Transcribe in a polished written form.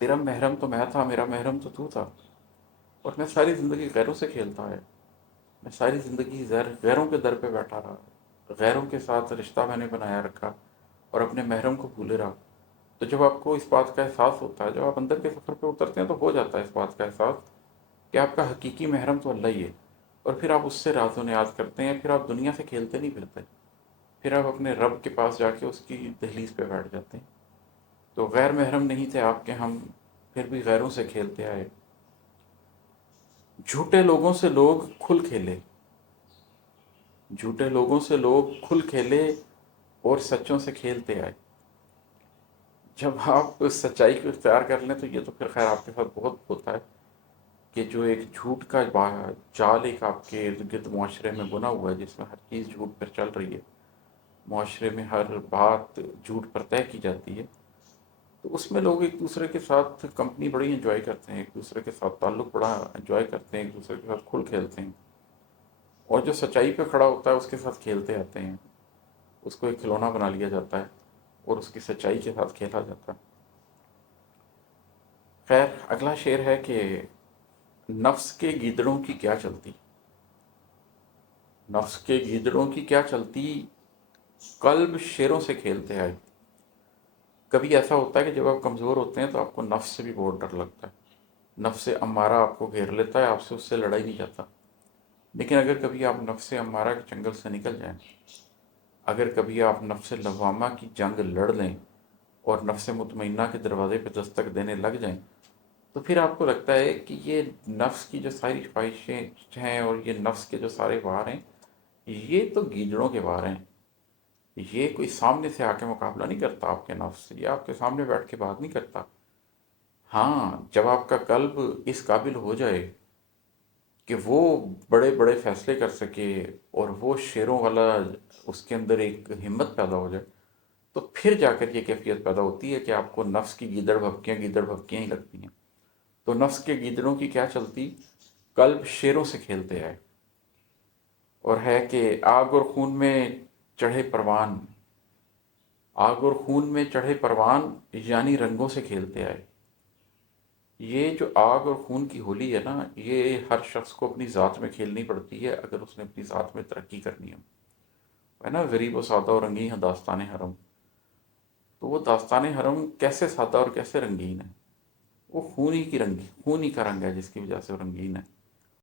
تیرا محرم تو میں تھا، میرا محرم تو تو تھا، اور میں ساری زندگی غیروں سے کھیلتا ہے، میں ساری زندگی غیروں کے در پہ بیٹھا رہا، غیروں کے ساتھ رشتہ میں نے بنایا رکھا اور اپنے محرم کو بھولے رہا۔ تو جب آپ کو اس بات کا احساس ہوتا ہے، جب آپ اندر کے سفر پہ اترتے ہیں، تو ہو جاتا ہے اس بات کا احساس کہ آپ کا حقیقی محرم تو اللہ ہی ہے، اور پھر آپ اس سے راز و نیاز کرتے ہیں، پھر آپ دنیا سے کھیلتے نہیں پھرتے، پھر آپ اپنے رب کے پاس جا کے اس کی دہلیز پہ بیٹھ جاتے ہیں۔ تو غیر محرم نہیں تھے آپ کے ہم، پھر بھی غیروں سے کھیلتے آئے، جھوٹے لوگوں سے لوگ کھل کھیلے، جھوٹے لوگوں سے لوگ کھل کھیلے اور سچوں سے کھیلتے آئے۔ جب آپ سچائی کو اختیار کر لیں تو یہ تو پھر خیر آپ کے ساتھ بہت ہوتا ہے کہ جو ایک جھوٹ کا جال ایک آپ کے ارد گرد معاشرے میں بنا ہوا ہے، جس میں ہر چیز جھوٹ پر چل رہی ہے، معاشرے میں ہر بات جھوٹ پر طے کی جاتی ہے، تو اس میں لوگ ایک دوسرے کے ساتھ کمپنی بڑی انجوائے کرتے ہیں، ایک دوسرے کے ساتھ تعلق بڑا انجوائے کرتے ہیں، ایک دوسرے کے ساتھ کھل کھیلتے ہیں، اور جو سچائی پہ کھڑا ہوتا ہے اس کے ساتھ کھیلتے آتے ہیں، اس کو ایک کھلونا بنا لیا جاتا ہے اور اس کی سچائی کے ساتھ کھیلا جاتا ہے۔ خیر اگلا شعر ہے کہ نفس کے گیدڑوں کی کیا چلتی، نفس کے گیدڑوں کی کیا چلتی، قلب شیروں سے کھیلتے آئے۔ کبھی ایسا ہوتا ہے کہ جب آپ کمزور ہوتے ہیں تو آپ کو نفس سے بھی بہت ڈر لگتا ہے، نفس امارہ آپ کو گھیر لیتا ہے، آپ سے اس سے لڑا ہی نہیں جاتا۔ لیکن اگر کبھی آپ نفس امارہ کے چنگل سے نکل جائیں، اگر کبھی آپ نفس لوامہ کی جنگ لڑ لیں اور نفس مطمئنہ کے دروازے پہ دستک دینے لگ جائیں، تو پھر آپ کو لگتا ہے کہ یہ نفس کی جو ساری خواہشیں ہیں اور یہ نفس کے جو سارے وار ہیں، یہ تو گیدڑوں کے وار ہیں، یہ کوئی سامنے سے آ کے مقابلہ نہیں کرتا آپ کے نفس سے، یہ آپ کے سامنے بیٹھ کے بات نہیں کرتا۔ ہاں جب آپ کا قلب اس قابل ہو جائے کہ وہ بڑے بڑے فیصلے کر سکے اور وہ شیروں والا اس کے اندر ایک ہمت پیدا ہو جائے، تو پھر جا کر یہ کیفیت پیدا ہوتی ہے کہ آپ کو نفس کی گیدڑ بھبکیاں ہی لگتی ہیں۔ تو نفس کے گیدڑوں کی کیا چلتی، قلب شیروں سے کھیلتے آئے، اور ہے کہ آگ اور خون میں چڑھے پروان، آگ اور خون میں چڑھے پروان یعنی رنگوں سے کھیلتے آئے۔ یہ جو آگ اور خون کی ہولی ہے نا، یہ ہر شخص کو اپنی ذات میں کھیلنی پڑتی ہے اگر اس نے اپنی ذات میں ترقی کرنی ہے نا، غریب و سادہ اور رنگین ہے داستان حرم، تو وہ داستان حرم کیسے سادہ اور کیسے رنگین ہے، وہ خون ہی کا رنگ ہے جس کی وجہ سے وہ رنگین ہے۔